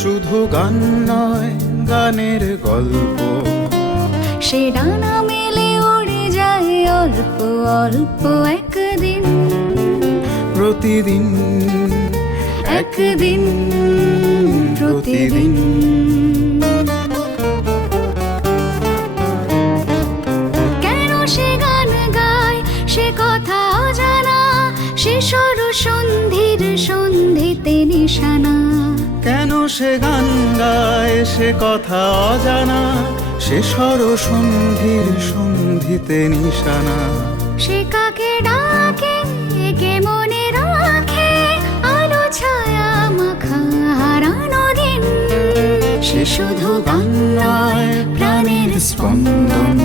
শুধু গান নয়, গানের গল্প। সে ডানা মেলে উড়ে যায় অল্প অল্প একদিন, প্রতিদিন একদিন প্রতিদিন। কেন সে গান গায় সে কথা অজানা, সে সর সন্ধির সন্ধিতে নিশানা। কেন সে গান গায় সে কথা অজানা, সে সর সন্ধির সন্ধিতে নিশানা। সে কাকে ডাকে কে মনে রাখে, আলো ছায়া মাখা হারানো দিন। সে শুধু গান নয়, প্রাণের স্পন্দন,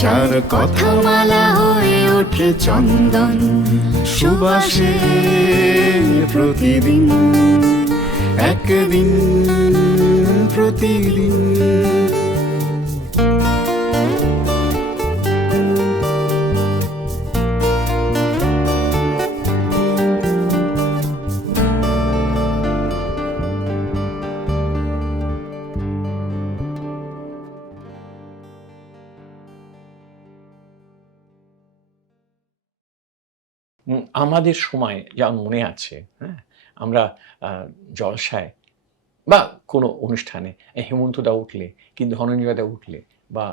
যার কথা মালা হয়ে ওঠে চন্দন, সুবাসে প্রতিদিন, একদিন প্রতিদিন। আমাদের সময় যা মনে আছে, হ্যাঁ, আমরা জলসায় বা কোনো অনুষ্ঠানে হেমন্তদা উঠলে কি ধনঞ্জয়দা উঠলে বা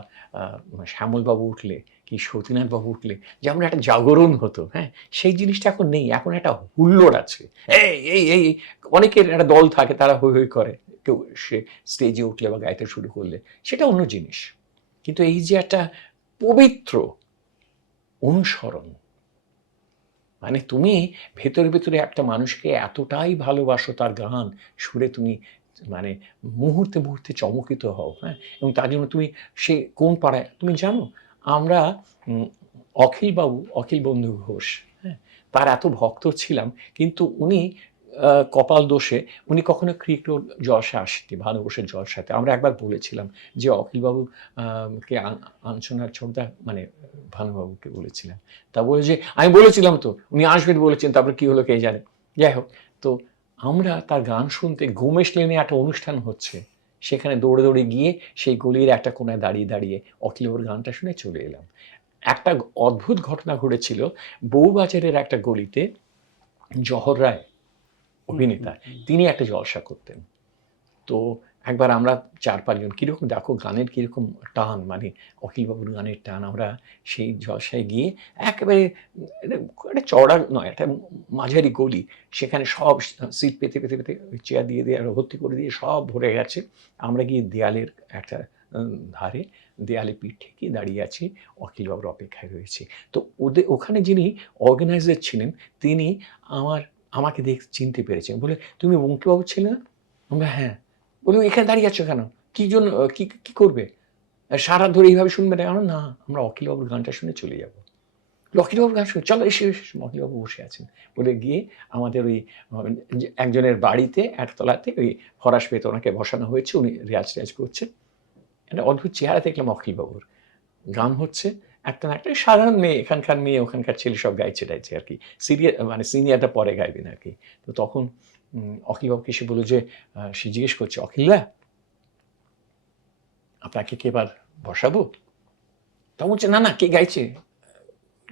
শ্যামলবাবু উঠলে কি সতীনাথবাবু উঠলে যেমন একটা জাগরণ হতো, হ্যাঁ, সেই জিনিসটা এখন নেই। এখন একটা হুল্লোড় আছে, এই এই এই অনেকের একটা দল থাকে, তারা হই হই করে, কেউ সে স্টেজে উঠলে বা গাইতে শুরু করলে সেটা অন্য জিনিস। কিন্তু এই যে একটা পবিত্র অনুসরণ, মানে তুমি ভেতরে ভেতরে একটা মানুষকে এতটাই ভালোবাসো, তার গান সুরে তুমি মানে মুহূর্তে মুহূর্তে চমকিত হও, হ্যাঁ, এবং তার জন্য তুমি সে কোন পাড়ায় তুমি জানো, আমরা অখিল বন্ধু ঘোষ, হ্যাঁ, তার এত ভক্ত ছিলাম, কিন্তু উনি কপাল দোষে উনি কখনো ক্রিকেট জলসা আসেনি, ভানুঘোষের জলসাতে। আমরা একবার বলেছিলাম যে অখিলবাবু কে আঞ্চনার ছোটদা মানে ভানুবাবুকে বলেছিলাম, তা বলে যে আমি বলেছিলাম তো উনি আসবেন বলেছেন, তারপরে কি হলো কে জানে। যাই হোক, তো আমরা তার গান শুনতে ঘুমেশ লেনে একটা অনুষ্ঠান হচ্ছে, সেখানে দৌড়ে দৌড়ে গিয়ে সেই গলির একটা কোনায় দাঁড়িয়ে দাঁড়িয়ে অখিলবাবুর গানটা শুনে চলে এলাম। একটা অদ্ভুত ঘটনা ঘটেছিল, বউবাজারের একটা গলিতে জহর রায় অভিনেতা, তিনি একটা জলসা করতেন। তো একবার আমরা 4-5 জন, কীরকম দেখো গানের কীরকম টান, মানে অখিলবাবুর গানের টান, আমরা সেই জলসায় গিয়ে একেবারে একটা চওড়া নয়, একটা মাঝারি গলি, সেখানে সব সিট পেতে পেতে পেতে চেয়ার দিয়ে দিয়ে ভর্তি করে দিয়ে সব ভরে গেছে। আমরা গিয়ে দেয়ালের একটা ধারে দেয়ালে পিঠ ঠেকিয়ে দাঁড়িয়ে আছি, অখিলবাবুর অপেক্ষায় রয়েছি। তো ওখানে যিনি অর্গানাইজার ছিলেন তিনি আমাকে চিনতে পেরেছেন, বলে তুমি বঙ্কিবাবু ছিলে না? আমরা হ্যাঁ। বলি এখানে দাঁড়িয়ে আছো কেন, কি জন্য, কি করবে, সারা ধরে এইভাবে শুনবে না? না, আমরা অখিলবাবুর গানটা শুনে চলে যাবো। অখিলবাবুর গান শুনে চলো, এসে অখিলবাবু বসে আছেন। বলে গিয়ে আমাদের ওই একজনের বাড়িতে একতলাতে ওই ফরাস পেতে ওনাকে বসানো হয়েছে, উনি রেয়াজ করছেন। একটা অদ্ভুত চেহারা দেখলাম অখিলবাবুর, গান হচ্ছে একটা না একটা সাধারণ মেয়ে, এখানকার মেয়ে ওখানকার ছেলে সব গাইছে টাইছে আর কি, মানে সিনিয়রটা পরে গাইবেন আর কি। তো তখন অখিলবাবুকে এসে বলল যে, সে জিজ্ঞেস করছে, অখিলদা আপনাকে কি এবার বসাবো? তখন বলছে না না, কে গাইছে,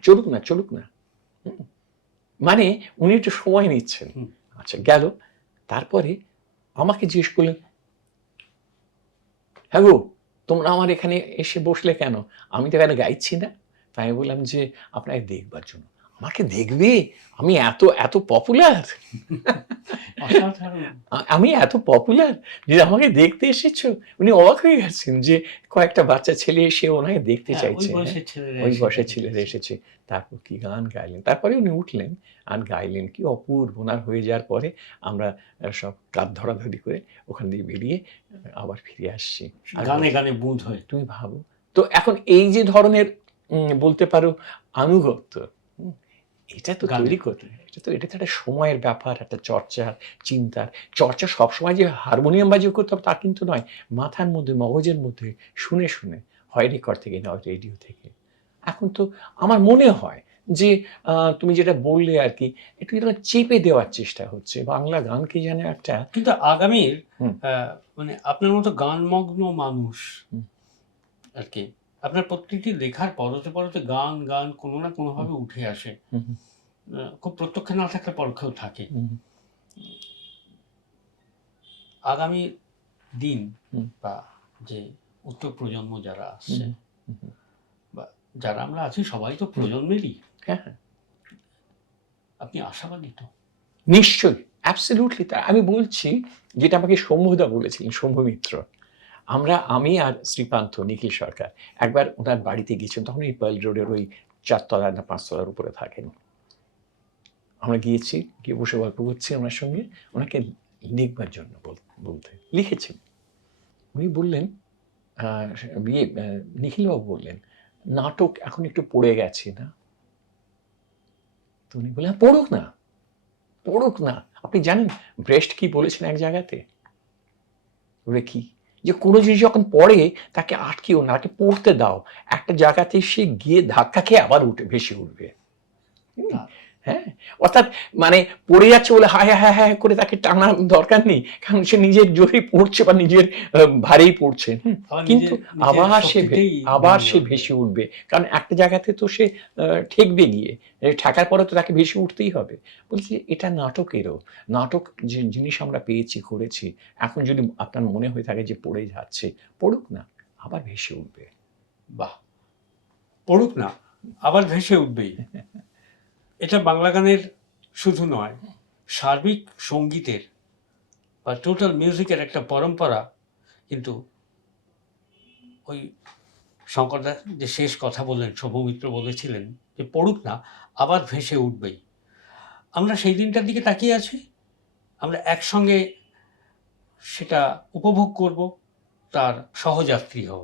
চলুক না। মানে উনি একটু সময় নিচ্ছেন। আচ্ছা গেল, তারপরে আমাকে জিজ্ঞেস করলেন, হ্যাঁ গো তোমরা আমার এখানে এসে বসলে কেন, আমি তো এখানে গাইছি না। তাই আমি বললাম যে আপনাকে দেখবার জন্য। আমাকে দেখবে, আমি এত পপুলার, আমি এত পপুলার যে আমাকে দেখতে এসেছো। উনি অবাক হয়ে গেছেন যে কয়েকটা বাচ্চা ছেলে এসে ওনাকে দেখতে চাইছে, ওই বয়সের ছেলেরা এসেছে। তারপর কি গান গাইলেন, তারপরে উনি উঠলেন আর গাইলেন, কি অপূর্ব। ওনার হয়ে যাওয়ার পরে আমরা সব কাঁধ ধরাধরি করে ওখান দিয়ে বেরিয়ে আবার ফিরে আসছি। গানে গানে বুঁদ হয়, তুমি ভাবো। তো এখন এই যে ধরনের বলতে পারো আনুগত্য, এটা তো তৈরি করতে, এটা তো একটা সময়ের ব্যাপার, একটা চর্চা সবসময় যে হারমোনিয়াম বাজিয়ে করতে হবে তা কিন্তু নয়, মাথার মধ্যে মগজের মধ্যে শুনে শুনে, হয় রেকর্ড থেকে নয় রেডিও থেকে। এখন তো আমার মনে হয় যে তুমি যেটা বললে আর কি, একটু যেন চেপে দেওয়ার চেষ্টা হচ্ছে বাংলা গানকে, যেন একটা কিন্তু আগামীর হুম। মানে আপনার মতো গানমগ্ন মানুষ হুম। আর কি, আপনার প্রত্যেকটি লেখার পরতে পরতে গান গান কোনো না কোনোভাবে উঠে আসে। হুম, হুম, খুব প্রত্যক্ষ না থাকলে পরোক্ষেও থাকে। হুম, আগামী দিন হুম। বা যে উত্তর প্রজন্ম যারা আসছে হুম, হুম। বা যারা আমরা আছি সবাই তো প্রজন্মেরই, হ্যাঁ, হ্যাঁ, আপনি আশাবাদী তো? নিশ্চয়ই, অ্যাবসলিউটলি। তা আমি বলছি, যেটা আমাকে শম্ভুদা বলেছিলেন, শম্ভু মিত্র, আমি আর শ্রীপান্থ নিখিল সরকার একবার ওনার বাড়িতে গিয়েছিলাম, তখন এই পার্ল রোডের ওই 4 তলা না 5 তলার উপরে থাকেন। আমরা গিয়েছি, গিয়ে বসে গল্প করছি ওনার সঙ্গে, ওনাকে লিখবার জন্য বলতে লিখেছেন। উনি বললেন, নিখিলবাবু বললেন, নাটক এখন একটু পড়ে গেছে না? তো উনি বললেন, পড়ুক না, পড়ুক না। আপনি জানেন ব্রেস্ট কি বলেছেন এক জায়গাতে? বলে কি, যে কোনো জিনিস যখন পড়ে তাকে আটকেও না, তাকে পড়তে দাও, একটা জায়গাতে সে গিয়ে ধাক্কা খেয়ে আবার ভেসে উঠবে। হ্যাঁ, অর্থাৎ মানে পড়ে যাচ্ছে বলে হায় হায় হায় করে তাকে টানার দরকার নেই, কারণ সে নিজের জোরেই পড়ছে বা নিজের ভারেই পড়ছে। কিন্তু আবার সে ভেসে উঠবে, কারণ একটা জায়গাতে তো সে ঠেকবে গিয়ে, ঠেকার পরে তো তাকে ভেসে উঠতেই হবে। বলছি এটা নাটকেরও, নাটক যে জিনিস আমরা পেয়েছি করেছি, এখন যদি আপনার মনে হয়ে থাকে যে পড়ে যাচ্ছে, পড়ুক না, আবার ভেসে উঠবে। বাহ, পড়ুক না, আবার ভেসে উঠবেই। এটা বাংলা গানের শুধু নয়, সার্বিক সঙ্গীতের বা টোটাল মিউজিকের একটা পরম্পরা। কিন্তু ওই শঙ্করদা যে শেষ কথা বললেন, শুভমিত্র বলেছিলেন যে পড়ুক না, আবার ভেসে উঠবেই। আমরা সেই দিনটার দিকে তাকিয়ে আছি, আমরা একসঙ্গে সেটা উপভোগ করব, তার সহযাত্রী হব।